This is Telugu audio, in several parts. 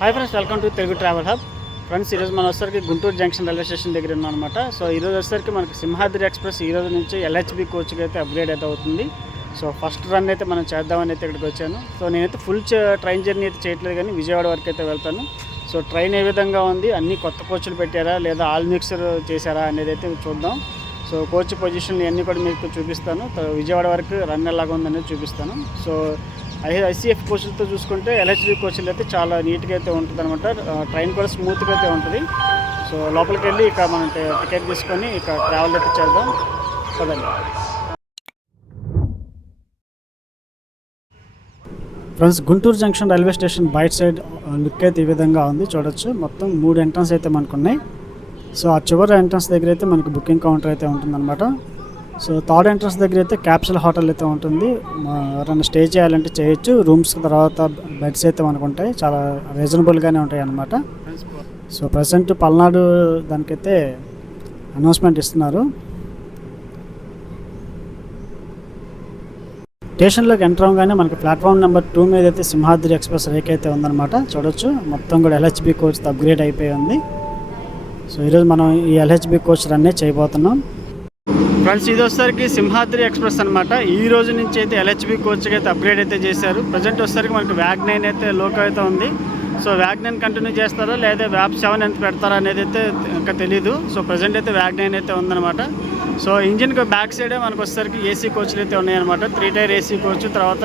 Hi friends, welcome to Telugu travel hub. Friends, ఈరోజు మనం వచ్చేసరికి గుంటూరు జంక్షన్ రైల్వే స్టేషన్ దగ్గర ఉన్నాం అనమాట. సో ఈరోజు వచ్చేసరికి మనకి సింహాద్రి ఎక్స్ప్రెస్ ఈ రోజు నుంచి ఎల్హెచ్బి కోచ్కి అయితే అప్గ్రేడ్ అయితే అవుతుంది. సో ఫస్ట్ రన్ అయితే మనం చేద్దామని అయితే ఇక్కడికి వచ్చాను. సో నేనైతే ఫుల్ ట్రైన్ జర్నీ అయితే చేయట్లేదు, కానీ విజయవాడ వరకు అయితే వెళ్తాను. సో ట్రైన్ ఏ విధంగా ఉంది, అన్ని కొత్త కోచ్లు పెట్టారా లేదా ఆల్ మిక్సర్ చేశారా అనేది అయితే చూద్దాం. సో కోచ్ పొజిషన్ ఇవన్నీ కూడా మీకు చూపిస్తాను. విజయవాడ వరకు రన్ ఎలాగ ఉందనేది చూపిస్తాను. సో ఐసీఎఫ్ కోచ్లతో చూసుకుంటే ఎల్హెచ్బి కోచ్లు అయితే చాలా నీట్గా అయితే ఉంటుంది అనమాట. ట్రైన్ కూడా స్మూత్గా అయితే ఉంటుంది. సో లోపలికి వెళ్ళి ఇక మనం టికెట్ తీసుకొని ఇక ట్రావెల్ అయితే చేద్దాం కదండి. Friends, Guntur junction railway station బయట సైడ్ లుక్ అయితే ఈ విధంగా ఉంది, చూడొచ్చు. మొత్తం 3 ఎంట్రన్స్ అయితే మనకు ఉన్నాయి. సో ఆ చివరి ఎంట్రన్స్ దగ్గర అయితే మనకి బుకింగ్ కౌంటర్ అయితే ఉంటుందన్నమాట. సో థర్డ్ ఎంట్రన్స్ దగ్గర అయితే క్యాప్సూల్ హోటల్ అయితే ఉంటుంది. ఎవరైనా స్టే చేయాలంటే చేయొచ్చు. రూమ్స్ తర్వాత బెడ్స్ అయితే మనకు ఉంటాయి, చాలా రీజనబుల్గానే ఉంటాయి అన్నమాట. సో ప్రజెంట్ పల్నాడు దానికైతే అనౌన్స్మెంట్ ఇస్తున్నారు. స్టేషన్లోకి ఎంటర్ అవగానే మనకి ప్లాట్ఫామ్ నెంబర్ 2 మీద అయితే సింహాద్రి ఎక్స్ప్రెస్ రేక్ అయితే ఉందన్నమాట, చూడొచ్చు. మొత్తం కూడా ఎల్హెచ్బి కోచ్ అప్గ్రేడ్ అయిపోయి ఉంది. సో ఈరోజు మనం ఈ ఎల్హెచ్బి కోచ్ రన్నే చేయబోతున్నాం. ఫ్రెండ్స్, ఇది వచ్చేసరికి సింహాద్రి ఎక్స్ప్రెస్ అనమాట. ఈ రోజు నుంచి అయితే ఎల్హెచ్బి కోచ్కి అయితే అప్గ్రేడ్ అయితే చేశారు. ప్రజెంట్ వచ్చేసరికి మనకి వ్యాగ్-9 అయితే లోకో అయితే ఉంది. సో వ్యాగ్-9 కంటిన్యూ చేస్తారా లేదా వ్యాప్-7 ఎంత పెడతారా అనేది అయితే ఇంకా తెలీదు. సో ప్రజెంట్ అయితే వ్యాగ్-9 అయితే ఉందన్నమాట. సో ఇంజిన్కి బ్యాక్ సైడే మనకు వచ్చేసరికి ఏసీ కోచ్లు అయితే ఉన్నాయన్నమాట. 3 టైర్ ఏసీ కోచ్, తర్వాత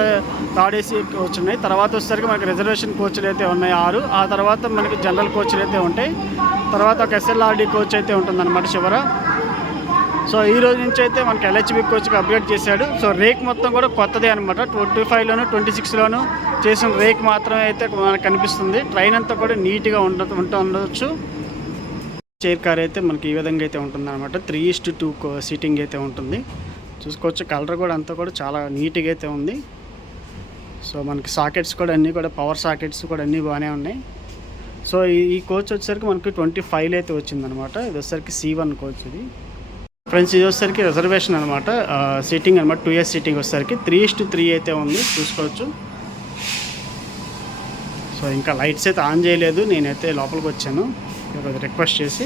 థర్డ్ ఏసీ కోచ్ ఉన్నాయి. తర్వాత వచ్చేసరికి మనకి రిజర్వేషన్ కోచ్లు అయితే ఉన్నాయి 6. ఆ తర్వాత మనకి జనరల్ కోచ్లు అయితే ఉంటాయి. తర్వాత ఒక ఎస్ఎల్ఆర్డి కోచ్ అయితే ఉంటుందన్నమాట చివర. సో ఈ రోజు నుంచి అయితే మనకి ఎల్హెచ్బి కోచ్కి అప్గ్రేడ్ చేశాడు. సో రేక్ మొత్తం కూడా కొత్తదే అనమాట. 25లోను 26లోను చేసిన రేక్ మాత్రమే అయితే మనకు కనిపిస్తుంది. ట్రైన్ అంతా కూడా నీట్గా ఉండొచ్చు. చైర్ కార్ అయితే మనకి ఈ విధంగా అయితే ఉంటుంది అనమాట. 3:2 సీటింగ్ అయితే ఉంటుంది, చూసుకోవచ్చు. కలర్ కూడా అంతా కూడా చాలా నీట్గా అయితే ఉంది. సో మనకి సాకెట్స్ కూడా అన్నీ కూడా పవర్ సాకెట్స్ కూడా అన్నీ బాగానే ఉన్నాయి. సో ఈ కోచ్ వచ్చేసరికి మనకి 25 అయితే వచ్చిందనమాట. ఇది వచ్చేసరికి C1 కోచ్. ఇది ఫ్రెండ్స్, ఇది వచ్చేసరికి రిజర్వేషన్ అనమాట, సీటింగ్ అనమాట. 2S సీటింగ్ వచ్చేసరికి 3:3 అయితే ఉంది, చూసుకోవచ్చు. సో ఇంకా లైట్స్ అయితే ఆన్ చేయలేదు, నేనైతే లోపలికి వచ్చాను రిక్వెస్ట్ చేసి.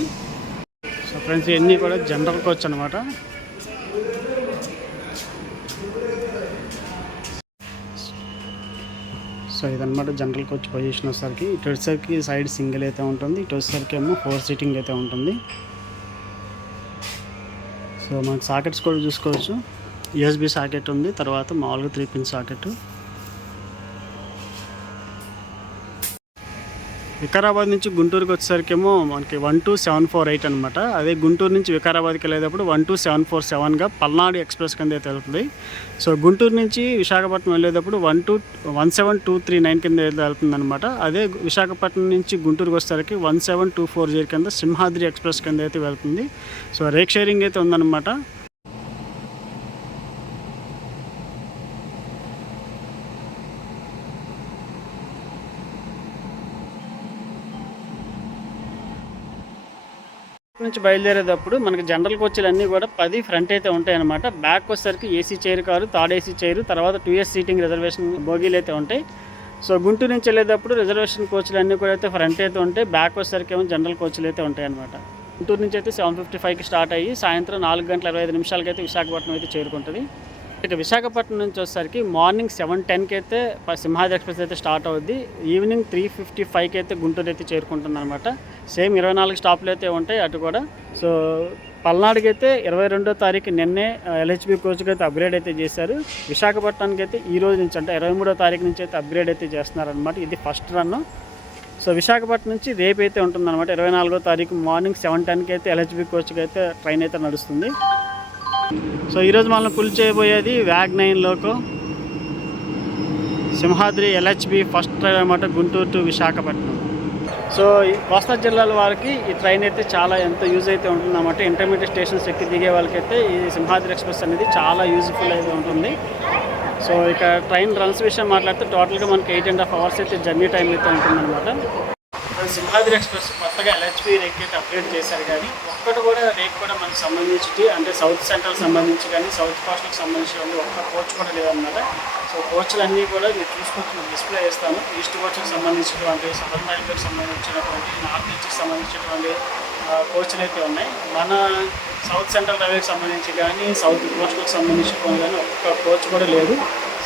సో ఫ్రెండ్స్, ఇవన్నీ కూడా జనరల్ కోచ్ అనమాట. సో ఇదనమాట జనరల్ కోచ్ పొజిషన్ వచ్చేసరికి. ఇటు వచ్చేసరికి సైడ్ సింగిల్ అయితే ఉంటుంది, ఇటు వచ్చేసరికి ఏమో 4 సీటింగ్ అయితే ఉంటుంది. సో మనకి సాకెట్స్ కూడా చూసుకోవచ్చు. యూఎస్బి సాకెట్ ఉంది, తర్వాత మామూలుగా 3 పిన్ సాకెట్. వికారాబాద్ నుంచి గుంటూరుకి వచ్చేసరికి ఏమో మనకి 12748 అనమాట. అదే గుంటూరు నుంచి వికారాబాద్కి వెళ్ళేటప్పుడు 12747గా పల్నాడు ఎక్స్ప్రెస్ కింద అయితే వెళ్తుంది. సో గుంటూరు నుంచి విశాఖపట్నం వెళ్ళేటప్పుడు 17239 కింద వెళ్తుంది అనమాట. అదే విశాఖపట్నం నుంచి గుంటూరుకి వచ్చేసరికి 17240 కింద సింహాద్రి ఎక్స్ప్రెస్ కింద అయితే వెళ్తుంది. సో రేక్ షేరింగ్ అయితే ఉందన్నమాట. నుంచి బయలుదేరేటప్పుడు మనకి జనరల్ కోచ్లు అన్నీ కూడా 10 ఫ్రంట్ అయితే ఉంటాయి అనమాట. బ్యాక్ వచ్చేసరికి AC chair car, third AC chair, తర్వాత 2S సీటింగ్ రిజర్వేషన్ బోగీలు అయితే ఉంటాయి. సో గుంటూరు నుంచి వెళ్ళేటప్పుడు రిజర్వేషన్ కోచ్లు అన్నీ కూడా అయితే ఫ్రంట్ అయితే ఉంటాయి. బ్యాక్ వచ్చేసరికి ఏమో జనరల్ కోచ్లు అయితే ఉంటాయి అనమాట. గుంటూరు నుంచి అయితే 7:55కి స్టార్ట్ అయ్యి సాయంత్రం 4:25 అయితే విశాఖపట్నం అయితే చేరుకుంటుంది. ఇక విశాఖపట్నం నుంచి వచ్చేసరికి మార్నింగ్ 7:10కి అయితే సింహాద్రి ఎక్స్ప్రెస్ అయితే స్టార్ట్ అవుద్ది. ఈవినింగ్ 3:55కి అయితే గుంటూరు అయితే చేరుకుంటుంది అనమాట. సేమ్ 24 స్టాప్లు అయితే ఉంటాయి అటు కూడా. సో పల్నాడుకి అయితే 22వ తారీఖు నిన్నే ఎల్హెచ్బి కోచ్కి అయితే అప్గ్రేడ్ అయితే చేశారు. విశాఖపట్నానికి అయితే ఈ రోజు నుంచి అంటే 23వ తారీఖు నుంచి అయితే అప్గ్రేడ్ అయితే చేస్తున్నారనమాట. ఇది ఫస్ట్ రన్. సో విశాఖపట్నం నుంచి రేపు అయితే ఉంటుందన్నమాట. 24వ తారీఖు మార్నింగ్ 7:10కి అయితే ఎల్హెచ్బి కోచ్కి అయితే ట్రైన్ అయితే నడుస్తుంది. సో ఈరోజు మనం పుల్ చేయబోయేది వ్యాగ్-9 loco Simhadri LHB first train అనమాట, గుంటూరు టు విశాఖపట్నం. సో ఈ కోస్తా జిల్లాల వారికి ఈ ట్రైన్ అయితే చాలా ఎంతో యూజ్ అయితే ఉంటుందన్నమాట. ఇంటర్మీడియట్ స్టేషన్స్ ఎక్కి దిగే వాళ్ళకైతే ఈ సింహాద్రి ఎక్స్ప్రెస్ అనేది చాలా యూజ్ఫుల్ అయితే ఉంటుంది. సో ఇక ట్రైన్ రన్స్ విషయం మాట్లాడితే టోటల్గా మనకి 8.5 అవర్స్ అయితే జర్నీ టైం అయితే ఉంటుందన్నమాట. సింహాద్రి ఎక్స్ప్రెస్ కొత్తగా ఎల్హెచ్బి రేక్ అయితే అప్గ్రేడ్ చేశారు, కానీ ఒక్కటి కూడా రేక్ కూడా మనకు సంబంధించి అంటే సౌత్ సెంట్రల్ సంబంధించి కానీ సౌత్ కోస్ట్కి సంబంధించి కానీ ఒక్క కోచ్ కూడా లేదన్నమాట. సో కోచ్లన్నీ కూడా మీరు చూసుకొచ్చి డిస్ప్లే చేస్తాను. ఈస్ట్ కోచ్కి సంబంధించినటువంటి, సదర్న్ రైల్వేకి సంబంధించినటువంటి, నార్త్ ఈస్ట్కి సంబంధించినటువంటి కోచ్లు అయితే ఉన్నాయి. మన సౌత్ సెంట్రల్ రైల్వేకి సంబంధించి కానీ సౌత్ కోస్ట్కి సంబంధించి కానీ ఒక్క కోచ్ కూడా లేదు.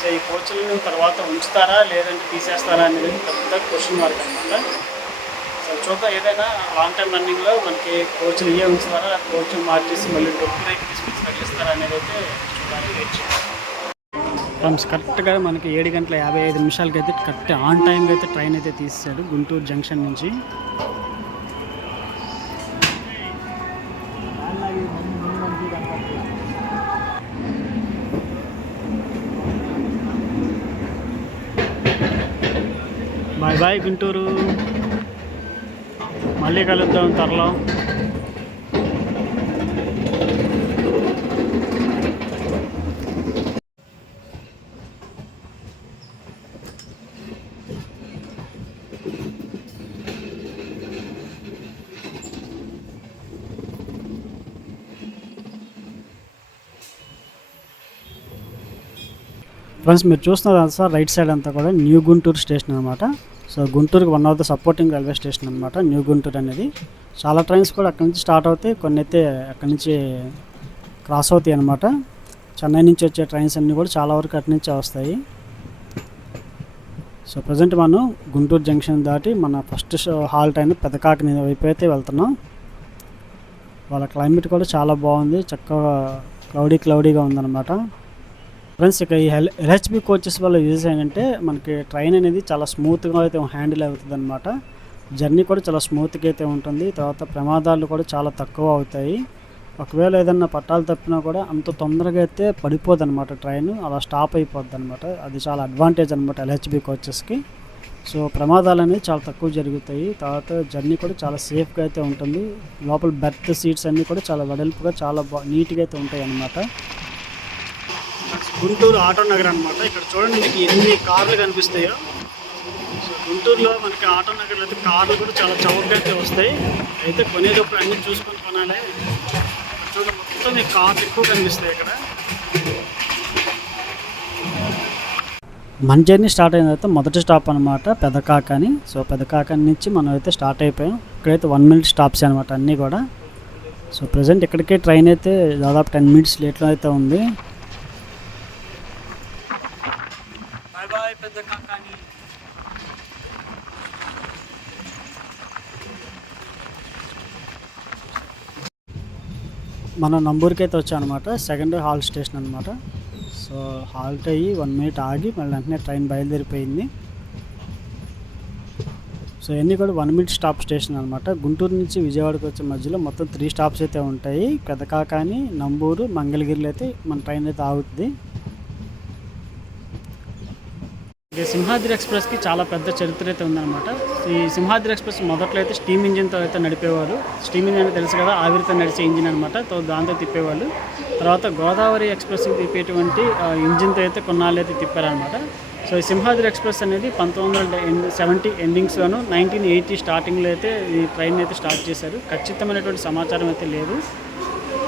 సో ఈ కోచ్లను తర్వాత ఉంచుతారా లేదంటే తీసేస్తారా అనేది పెద్ద క్వశ్చన్ మార్క్ అనమాట. సో చూద్దాం, ఏదైనా లాంగ్ టైం రన్నింగ్లో మనకి కోచ్లు ఇవే ఉంచుతారా, కోచ్ మార్చేసి మళ్ళీ డొక్కులైకి తీసుకొచ్చి తగ్గిస్తారా అనేది అయితే చూడాలి, వెయిట్ చేయాలి. ఫ్రెండ్స్ కరెక్ట్గా మనకి 7:55 అయితే కరెక్ట్ ఆన్ టైంకి అయితే ట్రైన్ అయితే తీసాడు గుంటూరు జంక్షన్ నుంచి. బాయ్ బాయ్ గుంటూరు, మళ్ళీ కలుద్దాం త్వరలో. ఫ్రెండ్స్ మీరు చూస్తున్నారు సార్ రైట్ సైడ్ అంతా కూడా న్యూ గుంటూరు స్టేషన్ అనమాట. సో గుంటూరుకి one of the supporting railway station అనమాట న్యూ గుంటూరు అనేది. చాలా ట్రైన్స్ కూడా అక్కడి నుంచి స్టార్ట్ అవుతాయి, కొన్ని అయితే అక్కడి నుంచి క్రాస్ అవుతాయి అనమాట. చెన్నై నుంచి వచ్చే ట్రైన్స్ అన్నీ కూడా చాలా వరకు అక్కడి నుంచే వస్తాయి. సో ప్రజెంట్ మనం గుంటూరు జంక్షన్ దాటి మన ఫస్ట్ హాల్ట్ అయిన పెదకాకిని వైపు అయితే వెళ్తున్నాం. వాళ్ళ క్లైమేట్ కూడా చాలా బాగుంది, చక్కగా క్లౌడీగా ఉందన్నమాట. ఫ్రెండ్స్ ఇక ఈ ఎల్హెచ్బి కోచెస్ వల్ల యూజ్ ఏంటంటే మనకి ట్రైన్ అనేది చాలా స్మూత్గా అయితే హ్యాండిల్ అవుతుంది అనమాట. జర్నీ కూడా చాలా స్మూత్గా అయితే ఉంటుంది. తర్వాత ప్రమాదాలు కూడా చాలా తక్కువ అవుతాయి. ఒకవేళ ఏదన్నా పట్టాలు తప్పినా కూడా అంత తొందరగా అయితే పడిపోద్ది అనమాట, ట్రైన్ అలా స్టాప్ అయిపోద్ది అనమాట. అది చాలా అడ్వాంటేజ్ అనమాట ఎల్హెచ్బి కోచెస్కి. సో ప్రమాదాలు అనేవి చాలా తక్కువ జరుగుతాయి. తర్వాత జర్నీ కూడా చాలా సేఫ్గా అయితే ఉంటుంది. లోపల బెర్త్ సీట్స్ అన్నీ కూడా చాలా వెడల్పుగా చాలా నీట్గా అయితే ఉంటాయి అన్నమాట. గుంటూరు ఆటో నగర్ అనమాట. ఇక్కడ చూడండి మీకు ఎన్ని కార్లు కనిపిస్తాయో. సో గుంటూరులో మనకి ఆటో నగర్లో అయితే కార్లు కూడా చాలా చౌకగా అయితే వస్తాయి. అయితే కొనేటప్పుడు అన్నీ చూసుకొని కొనాలి. చూడండి మొత్తం మీకు కార్లు ఎక్కువ కనిపిస్తాయి ఇక్కడ. మన జర్నీ స్టార్ట్ అయిన తర్వాత మొదటి స్టాప్ అనమాట పెదకాకని. సో పెదకాకని నుంచి మనం అయితే స్టార్ట్ అయిపోయాం. ఇక్కడైతే 1 minute స్టాప్స్ అనమాట అన్నీ కూడా. సో ప్రజెంట్ ఇక్కడికే ట్రైన్ అయితే దాదాపు 10 minutes లేట్లో అయితే ఉంది. మనం నంబూరుకి అయితే వచ్చాం అనమాట. సెకండ్ హాల్ట్ స్టేషన్ అనమాట. సో హాల్ట్ అయ్యి 1 minute ఆగి మళ్ళీ వెంటనే ట్రైన్ బయలుదేరిపోయింది. సో ఇవన్నీ కూడా 1 minute స్టాప్ స్టేషన్ అనమాట. గుంటూరు నుంచి విజయవాడకి వచ్చే మధ్యలో మొత్తం 3 స్టాప్స్ అయితే ఉంటాయి. పెదకాకాని, నంబూరు, మంగళగిరిలో అయితే మన ట్రైన్ అయితే ఆగుతుంది. సింహాద్రి ఎక్స్ప్రెస్కి చాలా పెద్ద చరిత్ర అయితే ఉందన్నమాట. ఈ సింహాద్రి ఎక్స్ప్రెస్ మొదట్లో అయితే స్టీమ్ ఇంజిన్తో అయితే నడిపేవారు. స్టీమ్ ఇంజిన్ అంటే తెలుసు కదా, ఆవిరితో నడిచే ఇంజిన్ అనమాట. దాంతో తిప్పేవాళ్ళు. తర్వాత గోదావరి ఎక్స్ప్రెస్కి తిప్పేటువంటి ఇంజిన్తో అయితే కొన్నాళ్ళు అయితే తిప్పారనమాట. సో ఈ సింహాద్రి ఎక్స్ప్రెస్ అనేది 1970 ఎండింగ్స్లోను 1980 స్టార్టింగ్లో అయితే ఈ ట్రైన్ అయితే స్టార్ట్ చేశారు. ఖచ్చితమైనటువంటి సమాచారం అయితే లేదు.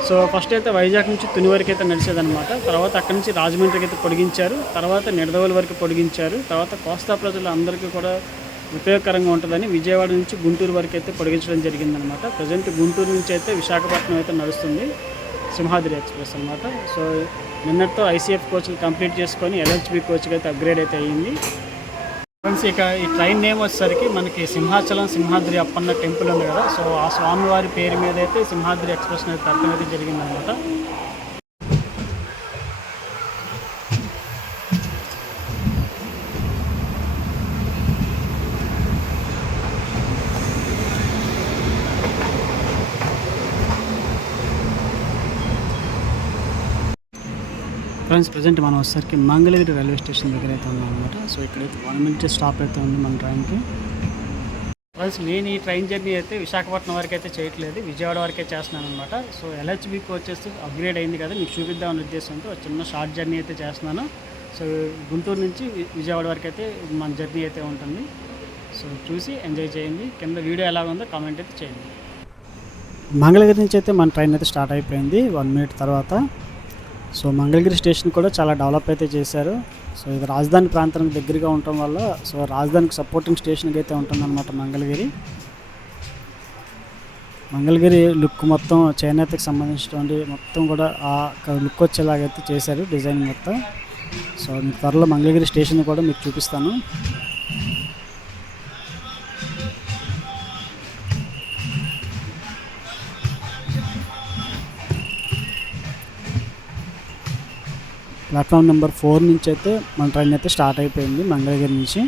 సో ఫస్ట్ అయితే వైజాగ్ నుంచి తుని వరకు అయితే నడిచేదనమాట. తర్వాత అక్కడి నుంచి రాజమండ్రికి అయితే పొడిగించారు. తర్వాత నిడదవోలు వరకు పొడిగించారు. తర్వాత కోస్తా ప్రజలు అందరికీ కూడా ఉపయోగకరంగా ఉంటుందని విజయవాడ నుంచి గుంటూరు వరకు అయితే పొడిగించడం జరిగిందనమాట. ప్రజెంట్ గుంటూరు నుంచి అయితే విశాఖపట్నం అయితే నడుస్తుంది సింహాద్రి ఎక్స్ప్రెస్ అనమాట. సో నిన్నటితో ఐసీఎఫ్ కోచ్లు కంప్లీట్ చేసుకొని ఎల్హెచ్బి కోచ్కి అయితే అప్గ్రేడ్ అయితే అయ్యింది. ఫ్రెండ్స్ ఇక ఈ ట్రైన్ నేమ్ వచ్చేసరికి మనకి సింహాచలం సింహాద్రి అప్పన్న టెంపుల్ ఉంది కదా. సో ఆ స్వామివారి పేరు మీద అయితే సింహాద్రి ఎక్స్ప్రెస్ అనేది పెట్టడం అయితే జరిగిందనమాట. ఫ్రెండ్స్ ప్రజెంట్ మనం వచ్చేసరికి మంగళగిరి రైల్వే స్టేషన్ దగ్గర అయితే ఉన్నాం అనమాట. సో ఇక్కడైతే 1 minute స్టాప్ అయితే ఉంది మన ట్రైన్కి. ఫ్రెండ్స్ నేను ఈ ట్రైన్ జర్నీ అయితే విశాఖపట్నం వరకు అయితే చేయట్లేదు, విజయవాడ వరకే చేస్తున్నాను అనమాట. సో ఎల్హెచ్బికి వచ్చేసి అప్గ్రేడ్ అయింది కదా, మీకు చూపిద్దామనే ఉద్దేశంతో చిన్న షార్ట్ జర్నీ అయితే చేస్తున్నాను. సో గుంటూరు నుంచి విజయవాడ వరకు అయితే మన జర్నీ అయితే ఉంటుంది. సో చూసి ఎంజాయ్ చేయండి. కింద వీడియో ఎలా ఉందో కామెంట్ అయితే చేయండి. మంగళగిరి నుంచి అయితే మన ట్రైన్ అయితే స్టార్ట్ అయిపోయింది 1 మినిట్ తర్వాత. సో మంగళగిరి స్టేషన్ కూడా చాలా డెవలప్ అయితే చేశారు. సో ఇది రాజధాని ప్రాంతానికి దగ్గరగా ఉండటం వల్ల సో రాజధానికి సపోర్టింగ్ స్టేషన్కి అయితే ఉంటుందన్నమాట మంగళగిరి. మంగళగిరి లుక్ మొత్తం చేనేతకి సంబంధించినటువంటి మొత్తం కూడా ఆ లుక్ వచ్చేలాగైతే చేశారు డిజైన్ మొత్తం. సో మీకు త్వరలో మంగళగిరి స్టేషన్ కూడా మీకు చూపిస్తాను. ప్లాట్ఫామ్ నెంబర్ 4 నుంచి అయితే మన ట్రైన్ అయితే స్టార్ట్ అయిపోయింది మంగళగిరి నుంచి.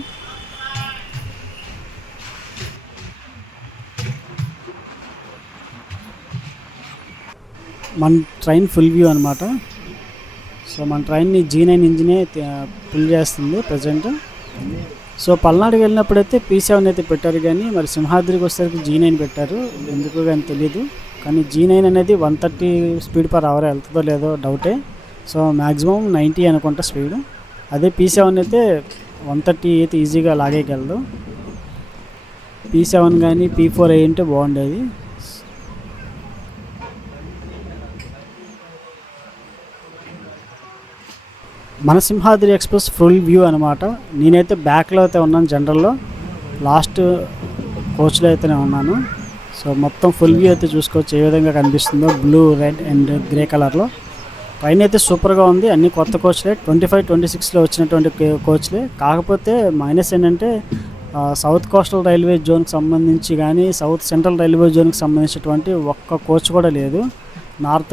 మన ట్రైన్ ఫుల్ వ్యూ అనమాట. సో మన ట్రైన్ని G9 ఇంజినే పుల్ చేస్తుంది ప్రజెంట్. సో పల్నాడుకి వెళ్ళినప్పుడైతే P7 అయితే పెట్టారు, కానీ మరి సింహాద్రికి వచ్చేసరికి G9 పెట్టారు, ఎందుకు కానీ తెలీదు. కానీ G9 అనేది 130 స్పీడ్ పర్ అవర్ వెళ్తుందో లేదో డౌటే. సో మ్యాక్సిమం 90 అనుకుంటా స్పీడ్. అదే P7 అయితే 130 అయితే ఈజీగా లాగేయగలదు. P7 కానీ P4 అయ్యి ఉంటే బాగుండేది. మన సింహాద్రి ఎక్స్ప్రెస్ ఫుల్ వ్యూ అనమాట. నేనైతే బ్యాక్లో అయితే ఉన్నాను, జనరల్లో లాస్ట్ కోచ్లో అయితేనే ఉన్నాను. సో మొత్తం ఫుల్ వ్యూ అయితే చూసుకోవచ్చు ఏ విధంగా కనిపిస్తుందో, బ్లూ, రెడ్ అండ్ గ్రే కలర్లో. ట్రైన్ అయితే సూపర్గా ఉంది. అన్ని కొత్త కోచ్లే, 25-26లో వచ్చినటువంటి కోచ్లే. కాకపోతే మైనస్ ఏంటంటే సౌత్ కోస్టల్ రైల్వే జోన్కి సంబంధించి కానీ సౌత్ సెంట్రల్ రైల్వే జోన్కి సంబంధించినటువంటి ఒక్క కోచ్ కూడా లేదు. North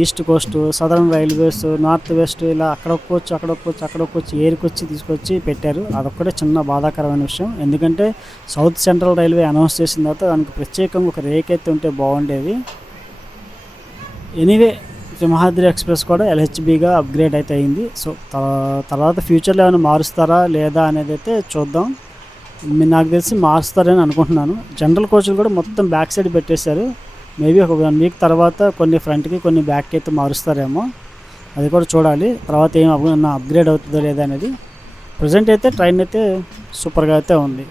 east Coast, southern railways, north west ఇలా అక్కడొక్క కోచ్ ఏరికొచ్చి తీసుకొచ్చి పెట్టారు. అదొక్కటే చిన్న బాధాకరమైన విషయం. ఎందుకంటే సౌత్ సెంట్రల్ రైల్వే అనౌన్స్ చేసిన తర్వాత దానికి ప్రత్యేకంగా ఒక రేక్ అయితే ఉంటే బాగుండేది. ఎనీవే సింహాద్రి ఎక్స్ప్రెస్ కూడా LHBగా అప్గ్రేడ్ అయితే అయింది. సో తర్వాత ఫ్యూచర్లో ఏమైనా మారుస్తారా లేదా అనేది అయితే చూద్దాం. నాకు తెలిసి మారుస్తారని అనుకుంటున్నాను. జనరల్ కోచ్లు కూడా మొత్తం బ్యాక్ సైడ్ పెట్టేశారు. మేబీ ఒక 1 వీక్ తర్వాత కొన్ని ఫ్రంట్కి కొన్ని బ్యాక్కి అయితే మారుస్తారేమో, అది కూడా చూడాలి. తర్వాత ఏం అప్గ్రేడ్ అవుతుందో లేదా అనేది. ప్రజెంట్ అయితే ట్రైన్ అయితే సూపర్గా అయితే ఉంది.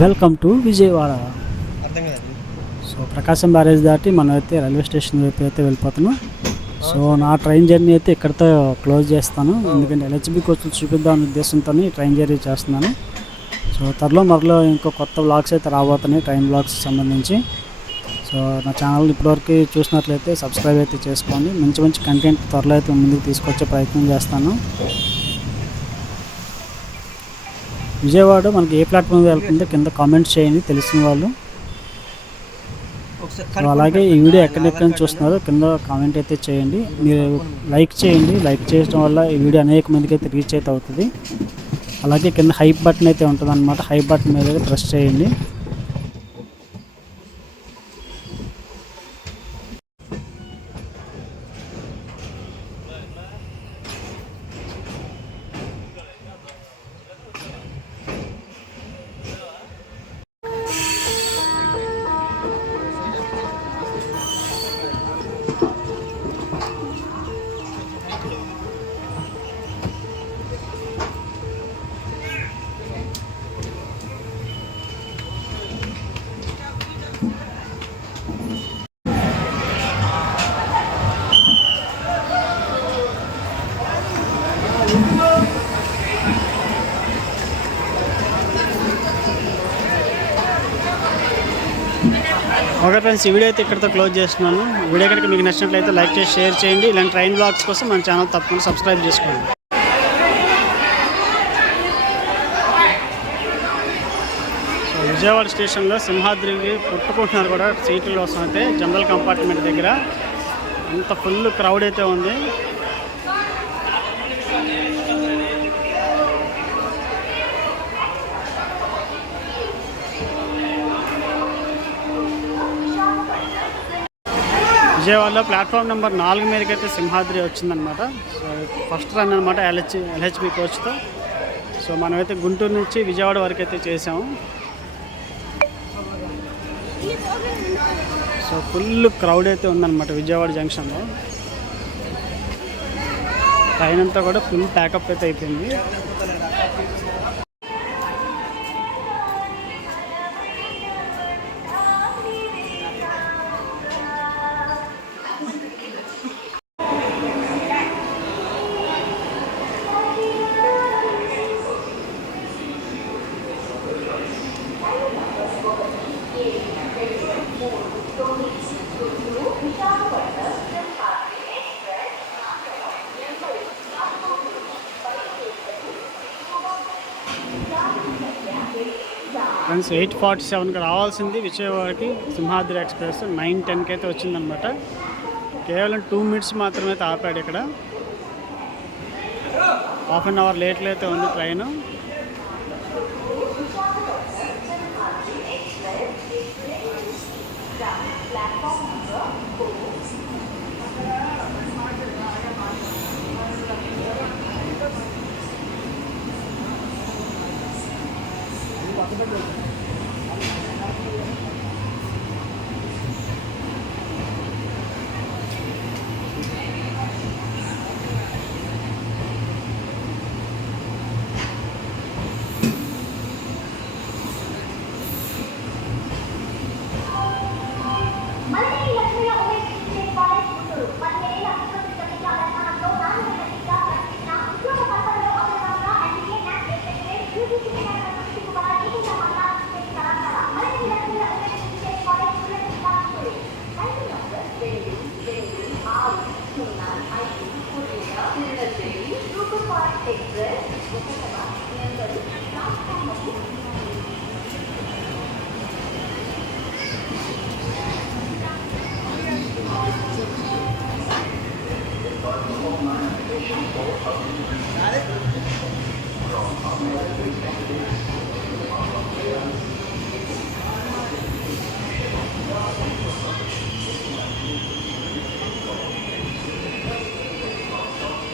Welcome to Vijayawada. So Prakasam barrage దాటి మనం అయితే రైల్వే స్టేషన్ వైపు అయితే వెళ్ళిపోతున్నాం. సో నా ట్రైన్ జర్నీ అయితే ఇక్కడితో క్లోజ్ చేస్తాను, ఎందుకంటే LHB కోచ్లు చూపిద్దామనే ఉద్దేశంతో ట్రైన్ జర్నీ చేస్తున్నాను. సో త్వరలో మరలో ఇంకో కొత్త వ్లాగ్స్ అయితే రాబోతున్నాయి ట్రైన్ వ్లాగ్స్ సంబంధించి. సో నా ఛానల్ ఇప్పటివరకు చూసినట్లయితే సబ్స్క్రైబ్ అయితే చేసుకోండి. మంచి మంచి కంటెంట్ త్వరలో అయితే ముందుకు తీసుకొచ్చే ప్రయత్నం చేస్తాను. విజయవాడ మనకి ఏ ప్లాట్ఫామ్ వెళ్తుందో కింద కామెంట్స్ చేయండి తెలిసిన వాళ్ళు. అలాగే ఈ వీడియో ఎక్కడెక్కడ చూస్తున్నారో కింద కామెంట్ అయితే చేయండి. మీరు లైక్ చేయండి, లైక్ చేయడం వల్ల ఈ వీడియో అనేక మందికి అయితే రీచ్ అయితే అవుతుంది. అలాగే కింద హైప్ బటన్ అయితే ఉంటుంది అనమాట, హైప్ బటన్ మీద ప్రెస్ చేయండి. ఓకే ఫ్రెండ్స్, ఈ వీడియో అయితే ఇక్కడితో క్లోజ్ చేస్తున్నాను. వీడియో కనుక మీకు నచ్చినట్లయితే లైక్ చేసి షేర్ చేయండి. ఇలాంటి ట్రైన్ బ్లాగ్స్ కోసం మన ఛానల్ తప్పకుండా సబ్స్క్రైబ్ చేసుకోండి. సో విజయవాడ స్టేషన్లో సింహాద్రికి పుట్టుకుంటున్నారు కూడా సీట్ల కోసం అయితే జనరల్ కంపార్ట్మెంట్ దగ్గర అంత ఫుల్ క్రౌడ్ అయితే ఉంది. విజయవాడలో ప్లాట్ఫామ్ నెంబర్ 4 మీదకి అయితే సింహాద్రి వచ్చిందనమాట. సో ఫస్ట్ రన్ అనమాట ఎల్హెచ్బి కోచ్తో. సో మనమైతే గుంటూరు నుంచి విజయవాడ వరకు అయితే చేసాము. సో ఫుల్ క్రౌడ్ అయితే ఉందన్నమాట విజయవాడ జంక్షన్లో. ట్రైన్ అంతా కూడా ఫుల్ ప్యాకప్ అయితే అయిపోయింది. ఫ్రెండ్స్ 8:47కి రావాల్సింది విజయవాడకి సింహాద్రి ఎక్స్ప్రెస్ 9:10కి అయితే వచ్చిందనమాట. కేవలం 2 మినిట్స్ మాత్రమే అయితే ఆపాడు ఇక్కడ. హాఫ్ అన్ అవర్ లేట్లో అయితే ఉంది ట్రైన్.